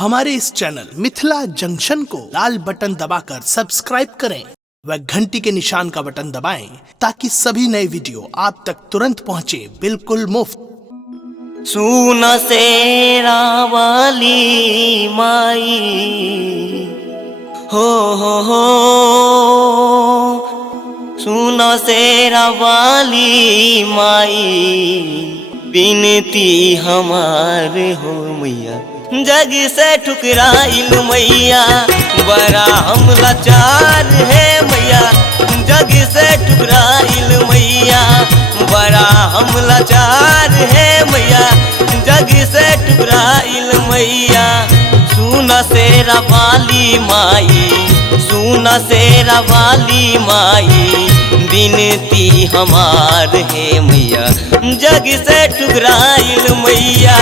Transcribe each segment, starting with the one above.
हमारे इस channel Mithila junction को लाल button दबाकर सब्सक्राइब करें व घंटी के निशान का बटन दबाएं ताकि सभी नए वीडियो आप तक तुरंत पहुंचे बिल्कुल मुफ्त। सुन शेरा वाली माई हो सुन शेरा वाली माई बिनती हमार हो मैया जग से ठुकराइल मैया बड़ा हम लाचार है मैया जग से ठुकराइल मैया बड़ा हम लाचार है मैया जग से ठुकराइल मैया सुन शेरा वाली माई सुन शेरा वाली माई बिनती हमार है मैया जग से ठुकराइल मैया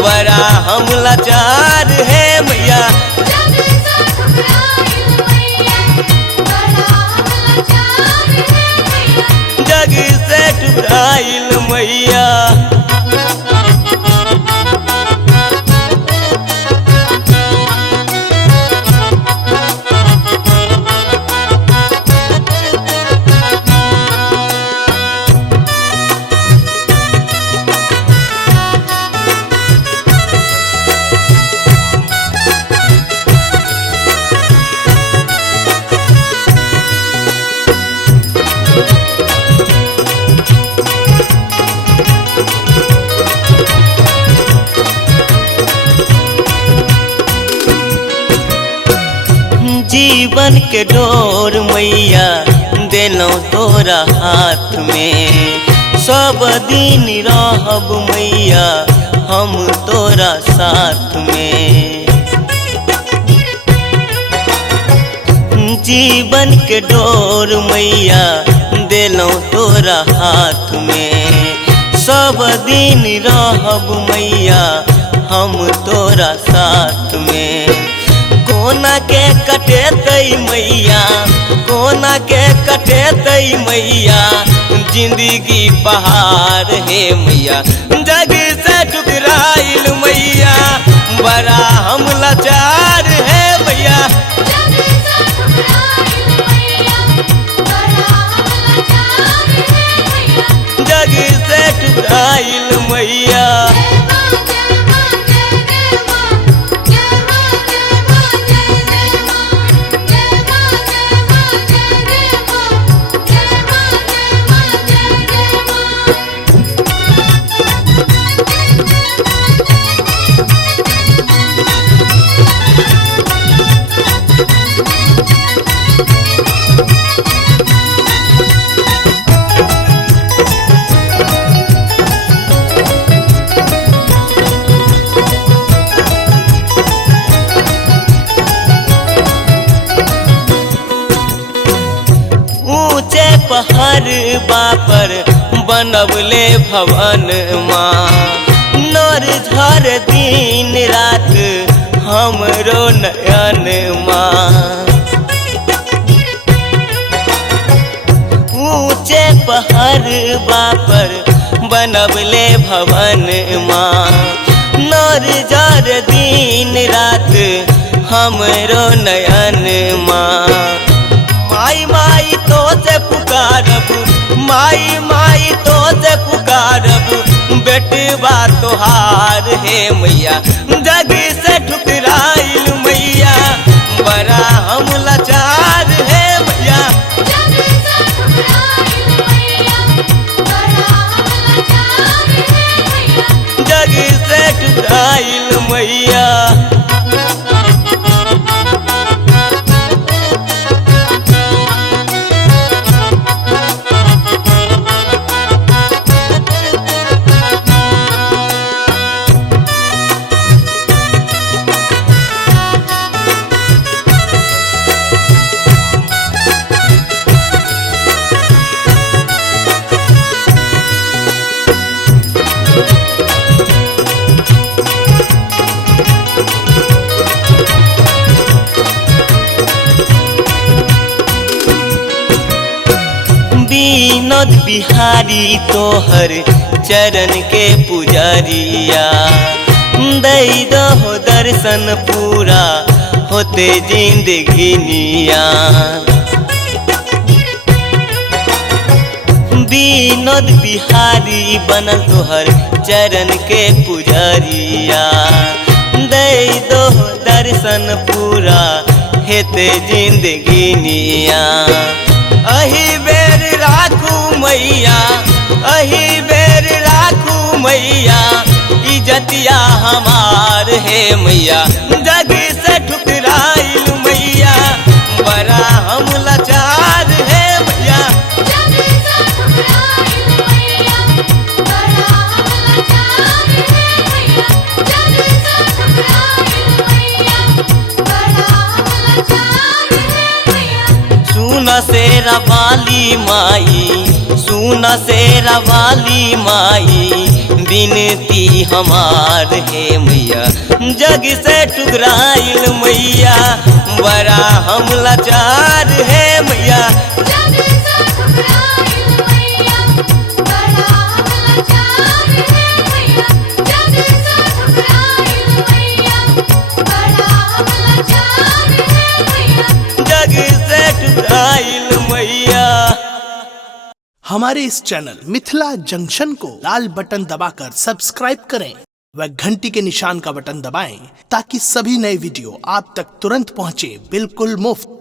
बड़ा हम लाचार है मैया जग से ठुकराइल मैया। जीवन के डोर मैया देलो तोरा हाथ में सब दिन रहब मैया हम तोरा साथ में जीवन के डोर मैया देलो तोरा हाथ में सब दिन रहब मैया हम तोरा साथ में कोना के कटे तई मैया कोना के कटे तई मैया जिंदगी पहाड़ है मैया जग से ठुकराइल मैया बड़ा हम लाचार है मैया जग से ठुकराइल मैया। पहाड़ बापर बनबले भवन माँ नर झर दिन रात हमरो नयन माँ ऊंचे पहाड़ बापर बनबले भवन माँ नर झर दिन रात हमरो नयन माँ माई माई तो से पुकारब माई माई तो से पुकारब बेटवा तोहार है मैया जग से ठुकराइल मैया बड़ा हम लाचार है मैया जग से ठुकराइल मैया। विनोद बिहारी तोहर चरण के पुजारिया दई दो दर्शन पूरा होते जिंदगी निया। विनोद बिहारी बनल तोहर चरण के पुजरिया। दई दो दर्शन पूरा हेते जिंदगी निया। अही बेर राखू मैया, अही बेर राखू मैया, इज्जतिया हमार है मैया। जग से ठुकराइल मैया, बड़ा हम लाचार है मैया। सुन शेरा वाली माई, सुन शेरा वाली माई, बिनती हमार है मैया। जग से टुकराइल मैया, बड़ा हम लाचार है मैया। जग से टुकराइल मैया। हमारे इस चैनल मिथिला जंक्शन को लाल बटन दबाकर सब्सक्राइब करें व घंटी के निशान का बटन दबाएं ताकि सभी नए वीडियो आप तक तुरंत पहुंचे बिल्कुल मुफ्त।